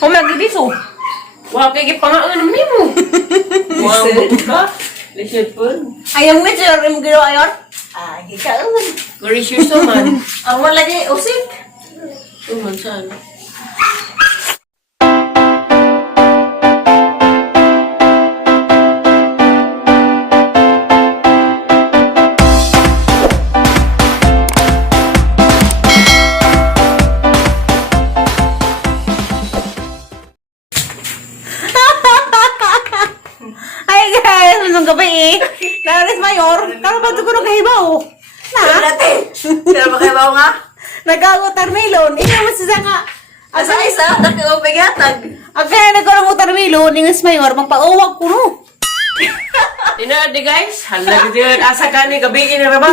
Oh, magdidiso. Wala kayo pangaan naman mo. Wala ka. Lisod po. Ayaw mo ito, yung ginawa yun? Ah, ikaw. Where is your suman? Ang wala lagi, usik. Suman saan? Ay guys, masong gabi eh. Naris Mayor, karapan ko na kahibaw. Na? Dati. Pero makibaw nga. Nag-ago watermelon. Ikaw masisa nga. Asa isa, dati ko pagyatag. Ang kaya nagkaroon watermelon, Ingas Mayor, magpauwag ko no. Tinadi guys. Hala din. Asa ka ni gabi na ba?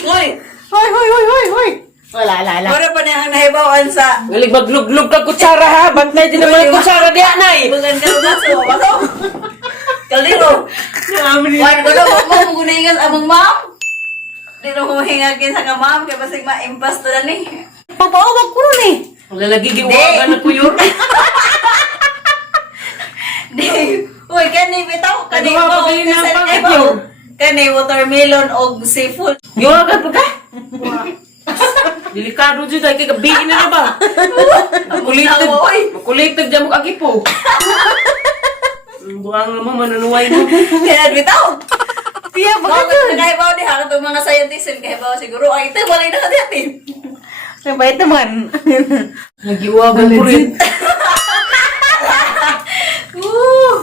Uy, Hoy, hoy, hoy, hoy, hoy. Wala, wala, wala. mura pa niya ang nahibawan sa... Galing maglug-lug ka kutsara ha. Bantay din naman yung kutsara di anay. Bulan ka baso, baso. Kaliro. Wala ko na, huwag mo guningan among ma'am. Di na humahingagin sa ka-ma'am, kaya basig ma-impas to na ni. Magpauwag ko nun eh. Wala lagi giwagan na ko yun. Di, uy, kani bitaw, kani Nagawa mo, pa kayo ng kasi pang-epyo. kani watermelon o seafood. Giwagan pa ka? Delikado dyan dahil kay gabi na ba? Makulitig. Uy. Makulitig dyan mo kagipo. Buwang mo, manunuway mo. Kaya bitaw. Tiya, Bakit bakit? nakahibaw di ha? Itong mga scientist, nakahibaw siguro. Ay, ito, wala na katiyatin. Ang bait naman. Nagiwagan ko rin.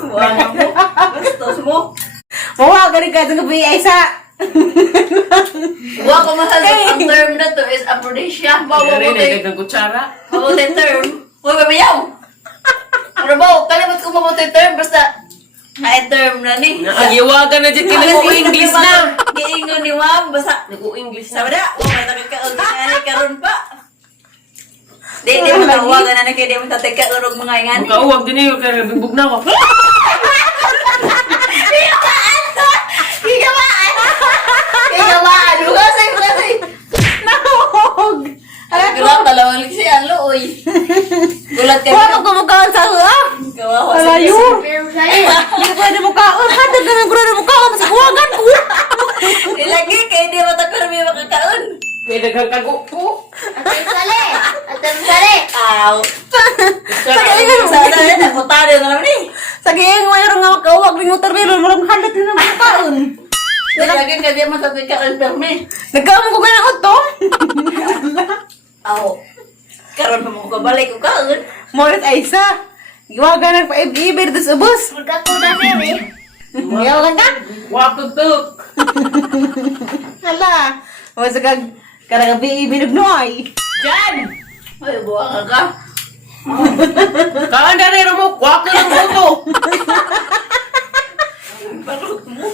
Wala mo. Bastos mo. Mawa, galing ka itong gabi ay sa... Huwag ko masasagot ang term na to is aphrodisia. Kaya rin, Mabuti. nagdagang kutsara. Mabuti term. Huwag babayaw. Ano ba? Kalimot ko mabuti term. Basta, ay term na ni. Nagiwagan na dyan, kinag-English na. Giingon ni Ma'am. Basta, Nag-English na. sabi na, huwag may takagkaon karon pa. Di mo tawagan na na kayo. Di mo tatagkaurog mga ingani. Makauwag din eh, kaya bigbog na ako. Kaya lugasay, lugasay. Nahog! Gulat, dalawang liksi ang looy. Gulat ka Huwag ako kumakaon sa hua! Kawawa Wala sa yun! Hindi ko pwede mukhaon! Hatag na ng guro mukhaon! Sa huwagan ko! Ilagi kay di mo takor may makakaon. May nagkakago po. Aw. Pagalingan mo sa ano yan, nakutado na naman eh. Sa gayang mayroong nga makauwag ng watermelon, marang halat na ng mukhaon! Nilagyan ka di mo sa kakaon perme. Nagkaon ko kaya ng utong! Aw. Karon pa mo ko balik ko kaon. Morit Aisa! Giwagan ng paibibir dos ubos! Giwagan ka? Wakag-tuk. Hala! Masa kag karagabi binugnoy! Diyan! Ay, buwaka ka. Kaan na rin mo, wakag ng buto. Barot mo.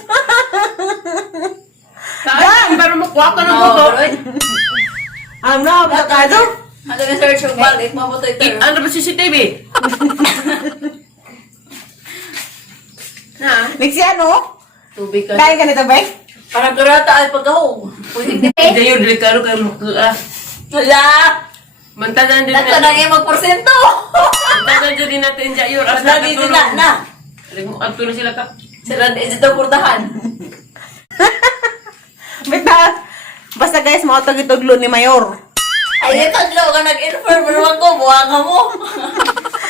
Kaan na rin mo, wakag ng buto. Ano? Bakado? Ano na search yung balik, mabuto ito. Ano ba CCTV? Na? Lixiano? Tubig ka. Kain ka nito, Bek? Parang turata ay pagkahog. Pwede di. Hindi yun, delikado kayo makula. Wala. Mantagan din Nagka natin. na magporsyento. Mantagan din natin dyan yun. Mas lagi sila na. Ato na sila ka. Sila din ito portahan. Bita! Basta guys, makatagituglo ni Mayor. Ay, taglo ka nag-inform. Maruwag ko, buwaka mo.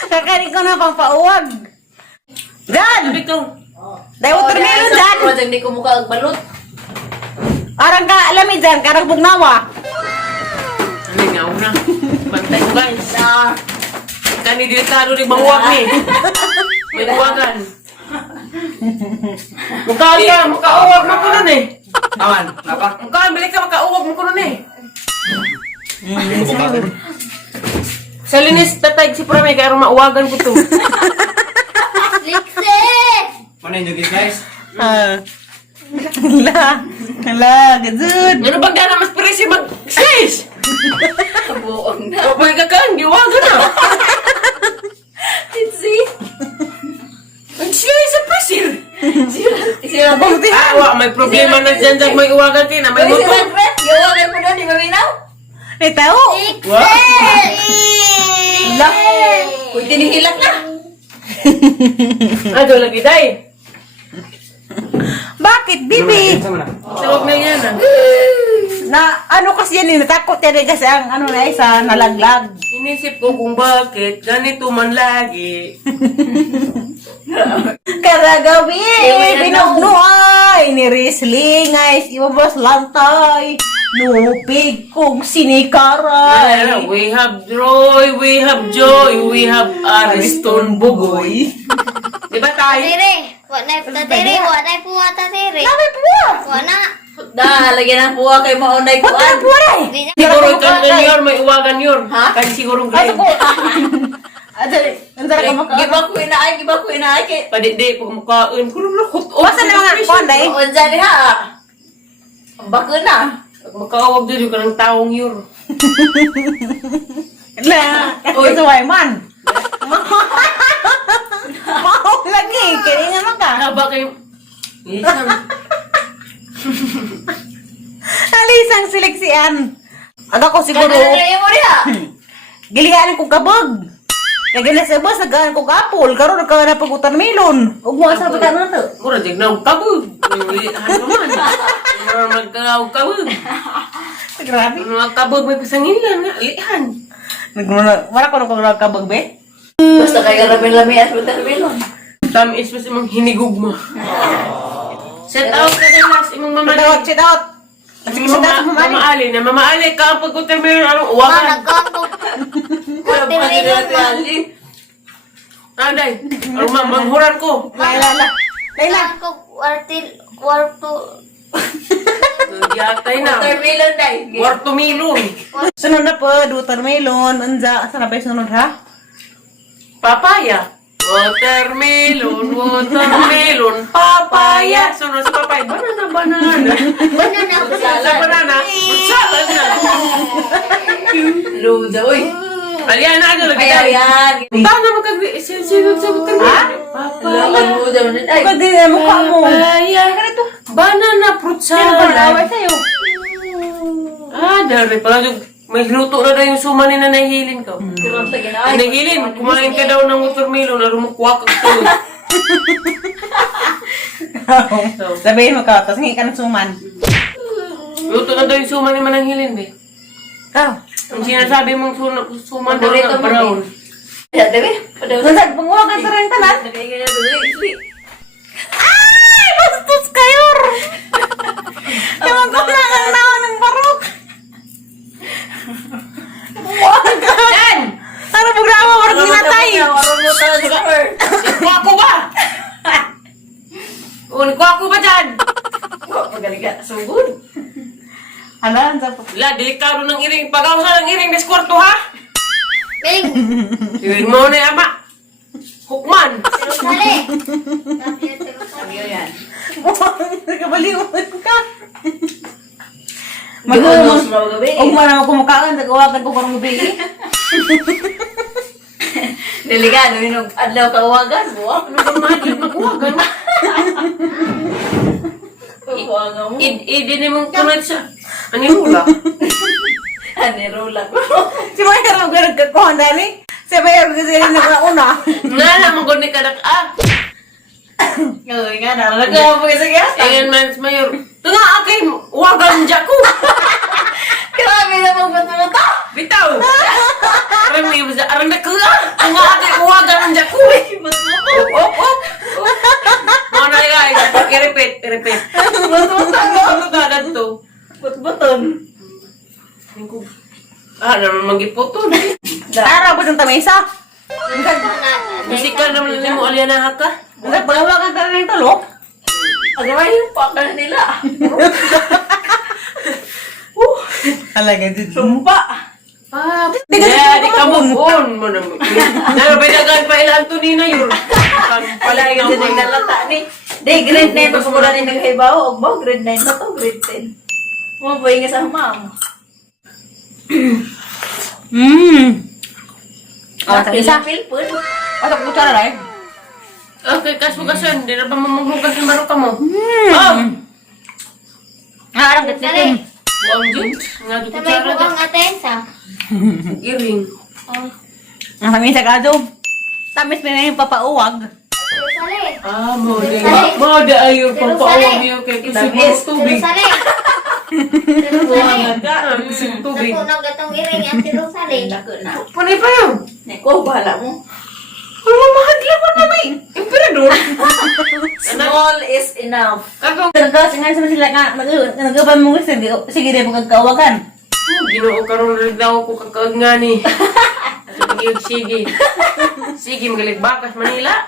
Kakarin ko na pang pauwag. Dad! Sabi ko, Dahil watermelon dyan! Project di ko mukha ang balot. Arang ka alamid dyan, karang bugnawa. ano nga una. Bantay mo guys. Na, Kani delikado ni Bangwag ni. May buwagan. Mukhaan ka, makauwag mo ko nun eh. Aman, apa? Mukhaan, balik ka, makauwag mo ko nun eh. Sa linis, tatay si Prame, kaya mauwagan ko to. Mana yung jugis guys? Hala, gazud. Ano bang gana mas presi mag-sis? buong na. O pwede ka kan, giwagan na. See? Ang siya sa presil. Sila sila Buti. May problema na dyan may iwagan tina. May Uy, motor. sila friend. Gawagan mo doon, di ba minaw? May tao. Lah. Uy, tinihilak na. Ado lagi day. Bakit, bibi? Tawag na yan ah. Na, ano kasi yan, natakot yan eh, kasi ang ano na isa, nalaglag. Inisip ko kung bakit ganito man lagi. Karagabi, binugnuay, nirislingay, ibabas lantay, nupig kong sinikaray. We have Roy, we have Joy, we have Ariston Bugoy. Diba tayo? Tatiri. Wala tatiri. Wala puwa tatiri. Sabi po! Wala. Da, lagyan ng puwa kay maunay Ba't kuan. na po rin? Di na. Siguro kan yun, may iwagan yun. Ha? Kahit siguro Asa grade. ko? Adali, nandara ka maka. Giba ko inaay kay. Padidi, pag mukhain, kurang lakot. Basta na mga konday? Maon dyan ha. Ang bakuna. Pag makawag din ka ng taong yun. Na, kasi suway man. Mau lagi, kaya naman ka. Haba kayo. Isang. Alisang seleksian. Aga ko siguro, Kaya mo rin ha. gilihan ko kabag. Kaya gina sa bus, nagkaan ko kapol. Karoon nagkaan pag watermelon. Huwag mo asa pagkaan na to. Mura, dig na ang kabog. Ano man. Mura, magkakaw kabog. Grabe. Mga kabog, may pasangilan nga. Lihan. Wala ko nung kabag, be? Basta kay karami-lami at watermelon. Tami is mas imong hinigugma. Set out ka na last imong Sit out, mamali. sit out. Sige, sit out, mamali. Mamaali na. Mamaali ka ang pag-watermelon. Anong Ma, uwakan? nagkambog. Wala pa nila kali. Anday. Ang manghuran ko. Laila. Ako, warto. Yatay na. Watermelon day. Warto milon. Sunod na po, watermelon. Unza, saan na ba yung sunod, ha? Papaya. Watermelon, watermelon, papaya. Sunod sa papaya. Banana, banana. Banana ko Sa banana, salad na. Luda, uy. Aliyan na, ano lagi Ay, tayo. ayan. Paano magkag-sinod sa watermelon? Papaya. Lakan mo daw nun. Ay, Ba't din ang mukha mo? Papaya. Banana, fruit Sino ba naway salad. sa'yo? Dari pala yung may luto na daw yung suma ni Nanay Hilin ko. kurang sa ginaay. Nanay Hilin, kumain ka daw ng watermelon na rumukwak ang tuloy. Sabihin mo ka, tapos hingi ka ng suman. Luto na daw yung suma ni Manang Hilin, be. Ah, Ang sinasabi mong suma daw Paborito na mo, brown. Ya, debe. Padahal. nasag, panguwagan sa rin tanan. Nagkaya dali. Ay, bastos kayo! Ewan ko na ang naon ng barok. Yan! Para programa, parang ginatay. Araw mo talaga sa her. Nagkwako ba? O, nagkwako ba dyan? Magaling ka. Sugod. Hala, sa Wala, delikado ng iring. Pag-awsa ng iring, deskwarto ha? Bing. Iring mo na ama. Hukman. Dali. Sabi yun yan. Nagkabaliwan ka. Mag-unos na gabi. Huwag mo naman kumukaan, nagawagan ko karong gabi. Delikado yun. Adlaw kawagan. Buwak. Ano ba mahal? Magwagan. Kawagan mo. Idin mong kunad siya. Ano yung hula? Anirulak. Si Mayer ang nagkakuhan dali. Si Mayer kasi rin nagkauna. Nga naman kung ni kanak Uy, nga na. Nagkawa mo kasi kaya. Ayan man, mayor. Ito nga akin, wagan dyan ko. Grabe na mong bato-bato. Bitaw. Aram na yung aram na ka. Ito nga akin, wagan dyan ko. Op. Mga na guys, i-repeat. Ano ka na to? Bato-baton. Naman mag-ipoto. Araw ba ng tamesa? Musikal naman na mo alianaha ka. Nagpagawagan ka rin ng talok. Agaway yung pakal nila. Talaga, dito. Sumpa. Di kasi Di ka kumabon. move-on mo naman. Narabidagan pa ilang to ni na yun. Palagi kasi naglalata ni. Di, grade 9 pa mula ni naghibaw. O ba, grade 9 na to, grade 10. Mabuhay nga sa ma'am. Oh, sa isa. Pilpul. Pasok ko tsara rin. Okay, kasbukasan. Di na ba mamaghugas ng baro ka mo? Oh! Arang kitlitin. Buang dyan. Nga di Sabay ko kutsara ang atensa. Iring. Oh. Ang kami sa kado. Tamis mo na yung papauwag. Sali. Ah, mo Sali. Mo da ayo Pero pampaawag sali. niyo kay kusog Tamis. mo tubig. Sali. Sali. Kusog tubig. Ako nagatong iring ang tiro sali. Dako na. Panay pa yun. Neko, bahala mo. Ano mahadla ko na may emperador? Small is enough. Kakong Kasi nga naman sila nga, nag-uban mo gusto, sige rin mo kagkawagan. Ginoo karon rin daw ko kakaag nga ni. Sige. Sige magalig bakas Manila.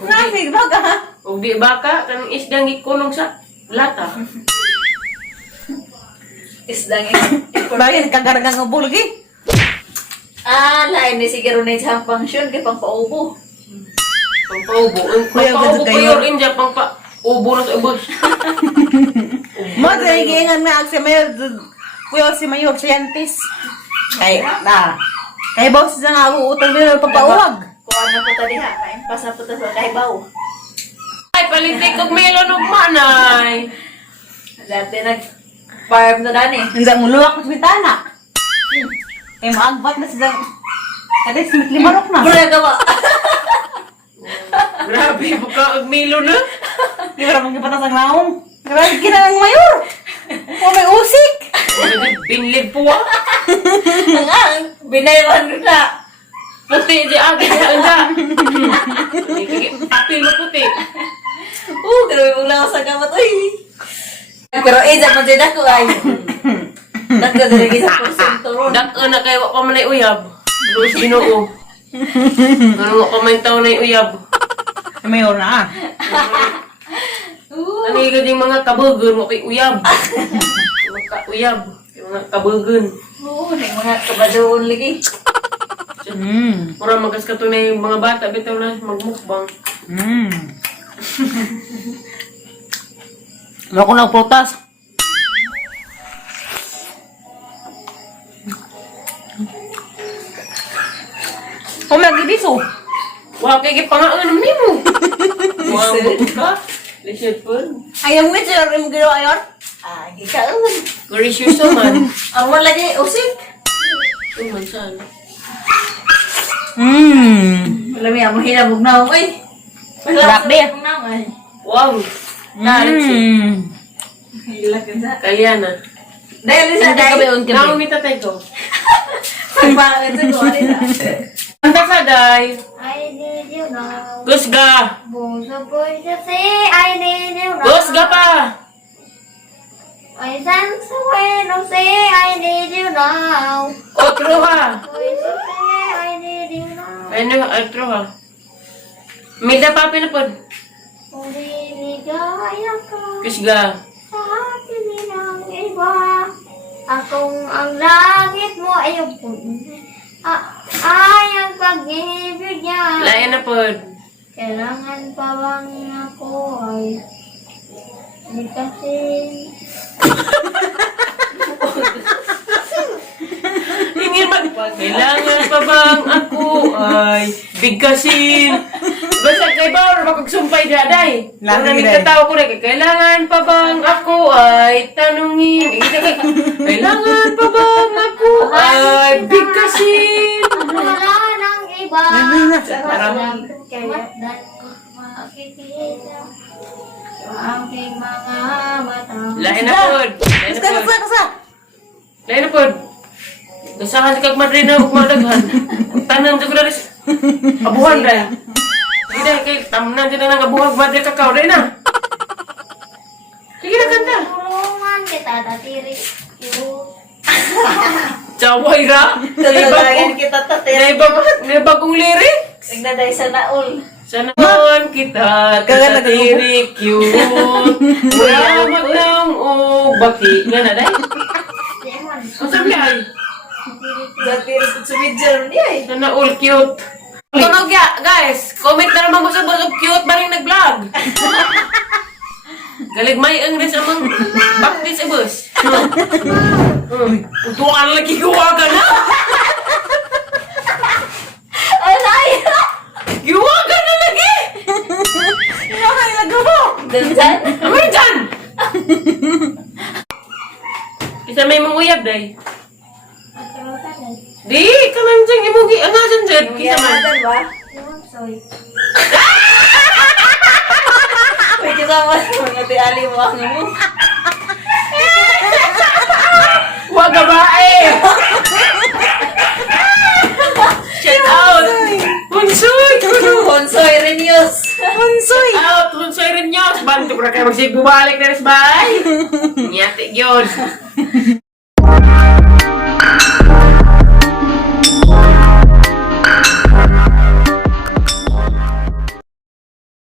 Nasi, baga. Ug di baka kanang isdang ikulong sa lata. Isdang Bagay, nagkagaragang ng bulgi. lain ni siguro na sa function kay pang paubo. Pangpaubo. Kuya, Pangpaubo ganda kayo kayo. rin dyan pangpaubo na sa ubos. Mo, nagiging nga si Mayor, kuya si Mayor, siyantis. Kaya boss na nga ako, utang mo papauwag. Kuha na po tadi ha. Kaimpas na po tayo sa kaibaw. Ay, palintik kog melon ug manay. Dati nag-farm na dani. Hindi mo luwak sa bintana. Kaya maagbat na silang, kaya limarok na. Mura ka ba? Grabe, buka og melon na. Di ba naman kipatas ang naong? Grabe ka ng Mayor. O may usik. Binlig po ah. Ang binaywan ko na. Puti di agi sa anda. Apil mo puti. Grabe mo lang ako sa kamat. Uy. Pero isa mo din ako ay. Dako din lagi sa porsyento ron. Dak na kay wa pa man ay uyab. Luis Ginoo. Ano mo komentaw na uyab. Si Mayor na ah. Ano yung ganing mga kabugon mo kay uyab. Mga uyab. Yung mga kabugon. Oo, may mga kabadoon lagi. Mura magas ka to na yung mga bata bitaw na magmukbang. Ako na prutas. O may gibiso. Wa kay gipangaan mo nimo. Wa mo ka. Lisod po. Ayaw mo ito, yung ginawa ayon? Ah, gikaon. Very sure so man. Ang mo lagi usik. Tuman saan. Wala may amo hinabog na ako eh. Sarap din. Wow. Hilak ka sa. Kaya na. Dahil sa dahil. Naumita tayo. Pagbangan sa ko. Anta sa day. I need you now. Kusga. Buso boy to say I need you now. Kusga pa. I sense the wind of say I need you now. Otro ha. Boy to say I need you now. Ano, otro ha. Mida pa pinapod. Uliligaya ka Kusga. sa akin ng iba. Akong ang langit mo ay ang pag-ibig niya. Lain na pod. Kailangan pa bang ako ay likasin? Ingin mag... Kailangan pa bang ako ay bigkasin? Basta kay Bawar, makagsumpay daday. Lagi Kung day. nagkatawa ko na, kailangan pa bang ako ay tanungin? Kailangan pa bang ako ay bigkasin? Wala nang iba. Parang- Kaya makikita ang aking mga mata. Lain na pod. Lain na pod. Kasa. Lain na pod. Gasahan si Kag Madrid na magmadaghan. Tanang dito na rin. Abuhan rin. Sige na, kay tamnan dito na ng abuhag Madrid kakao rin na. Sige na, kanta. Tulungan kita datiri. Chaway ra. Talagyan kita tatira. May bagong lyric. Nagdaday sa naul. Sana naman kita tatatirik cute. Wala maglang o baki. Nga na, day? Demon. Ang sabi ay. Datir sa sumidjar niya eh. Sana all cute. Tunog ya, guys. Comment na naman mo sa busog cute ba rin nag-vlog. Galigmay ang rin sa mga bakti sa bus. Tuwan lagi gawa ka na. Alay! Gawa ka na lagi. Kita may mong uyab, day. Magkaroon. Di, ka lang dyan. Imugi, ang nga dyan dyan. Kita man. Giyatan ba? Yung soy. Uy, kita mo. Mga tiali mo ang mo. Huwag babae! Shout out! Hunsoy! Honsoy Renews. Unsoy. Out! Hunsoy rin nyo! Banto ko na kayo magsibubalik na rin sa bahay! Nyati yun!